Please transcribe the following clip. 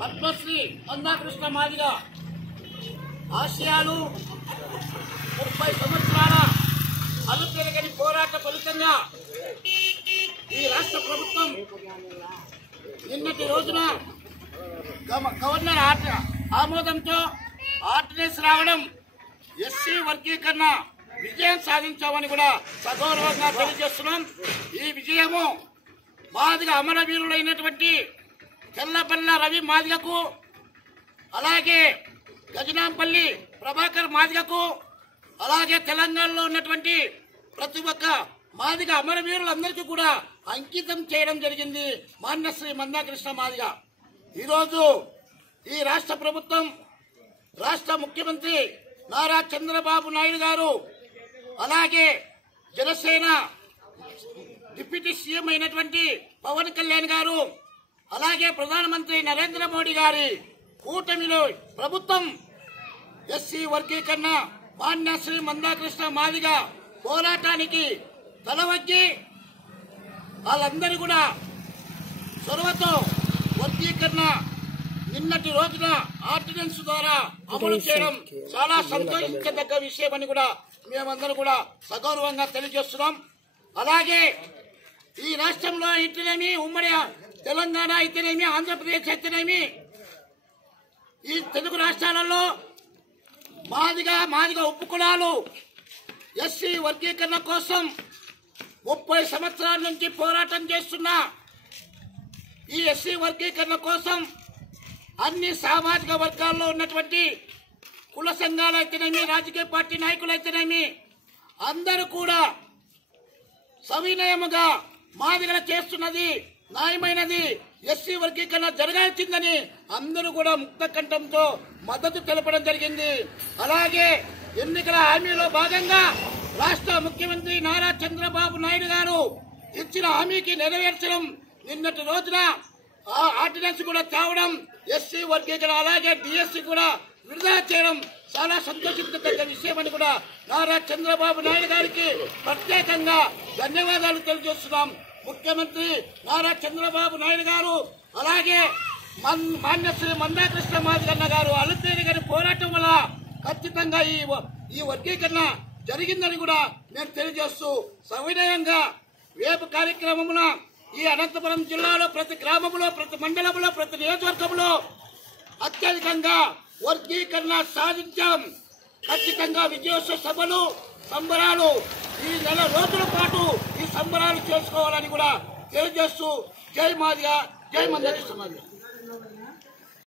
పద్మశ్రీ మందాకృష్ణ మాదిగ ఆశయాలు 30 సంవత్సరాల అలుపెరగని పోరాట ఫలితంగా ఈ రాష్ట్ర ప్రభుత్వం నిన్నటి రోజున గవర్నర్ ఆమోదంతో ఆర్డినెన్స్ రావడం ఎస్సీ వర్గీకరణ విజయం సాధించామని కూడా సగౌరవంగా తెలియజేస్తున్నాం. ఈ విజయము మాదిగ అమరవీరులైనటువంటి తెల్లబల్ల రవి మాదిగకు, అలాగే గజనాంపల్లి ప్రభాకర్ మాదిగకు, అలాగే తెలంగాణలో ఉన్నటువంటి ప్రతి ఒక్క మాదిగ అమరవీరులందరికీ కూడా అంకితం చేయడం జరిగింది మాన్యశ్రీ మందాకృష్ణ మాదిగ. ఈరోజు ఈ రాష్ట్ర ప్రభుత్వం, రాష్ట్ర ముఖ్యమంత్రి నారా చంద్రబాబు నాయుడు గారు, అలాగే జనసేన డిప్యూటీ సీఎం అయినటువంటి పవన్ కళ్యాణ్ గారు, అలాగే ప్రధానమంత్రి నరేంద్ర మోడీ గారి కూటమిలో ప్రభుత్వం ఎస్సీ వర్గీకరణ మాన్యశ్రీ మందాకృష్ణ మాదిగ పోరాటానికి తలవగ్గి వాళ్ళందరూ కూడా చొరవతో వర్గీకరణ నిన్నటి రోజున ఆర్డినెన్స్ ద్వారా అమలు చేయడం చాలా సంతోషించదగ్గ విషయం అని కూడా మేమందరూ కూడా సగౌరవంగా తెలియజేస్తున్నాం. అలాగే ఈ రాష్ట్రంలో అయితేనేమి, ఉమ్మడి తెలంగాణ అయితేనేమి, ఆంధ్రప్రదేశ్ అయితేనేమి, ఈ తెలుగు రాష్ట్రాలలో మాదిగ ఉపకులాలు ఎస్సీ వర్గీకరణ కోసం 30 సంవత్సరాల నుంచి పోరాటం చేస్తున్న ఈ ఎస్సీ వర్గీకరణ కోసం అన్ని సామాజిక వర్గాల్లో ఉన్నటువంటి కుల సంఘాలు అయితేనేమి, రాజకీయ పార్టీ నాయకులు అయితేనేమి అందరూ కూడా సవినయముగా మాదిగల చేస్తున్నది న్యాయమైనది, ఎస్సీ వర్గీకరణ జరగాల్సిందని అందరూ కూడా ముక్త కంఠంతో మద్దతు తెలపడం జరిగింది. అలాగే ఎన్నికల హామీలో భాగంగా రాష్ట్ర ముఖ్యమంత్రి నారా చంద్రబాబు నాయుడు గారు ఇచ్చిన హామీకి నెరవేర్చడం, నిన్నటి రోజున ఆర్డినెన్స్ కూడా తేవడం, ఎస్సీ వర్గీకరణ అలాగే డిఎస్సీ కూడా విడుదల చేయడం చాలా సంతోషించదగ్గ విషయం అని కూడా నారా చంద్రబాబు నాయుడు గారికి ప్రత్యేకంగా ధన్యవాదాలు తెలియజేస్తున్నాం. ముఖ్యమంత్రి నారా చంద్రబాబు నాయుడు గారు, అలాగే మాన్యశ్రీ మందాకృష్ణ మాదిగన్న గారు అలుపేరు గారి పోరాటం వల్ల ఖచ్చితంగా ఈ వర్గీకరణ జరిగిందని కూడా నేను తెలియజేస్తూ సవినయంగా రేపు కార్యక్రమమున ఈ అనంతపురం జిల్లాలో ప్రతి గ్రామంలో, ప్రతి మండలంలో, ప్రతి నియోజకవర్గంలో అత్యధికంగా వర్గీకరణ సాధించాం. ఖచ్చితంగా విజయోత్సవ సభలు, సంబరాలు ఈ నెల రోజుల పాటు ఈ సంబరాలు చేసుకోవాలని కూడా తెలియజేస్తూ జై మాదిగ, జై మందాకృష్ణ మాదిగ.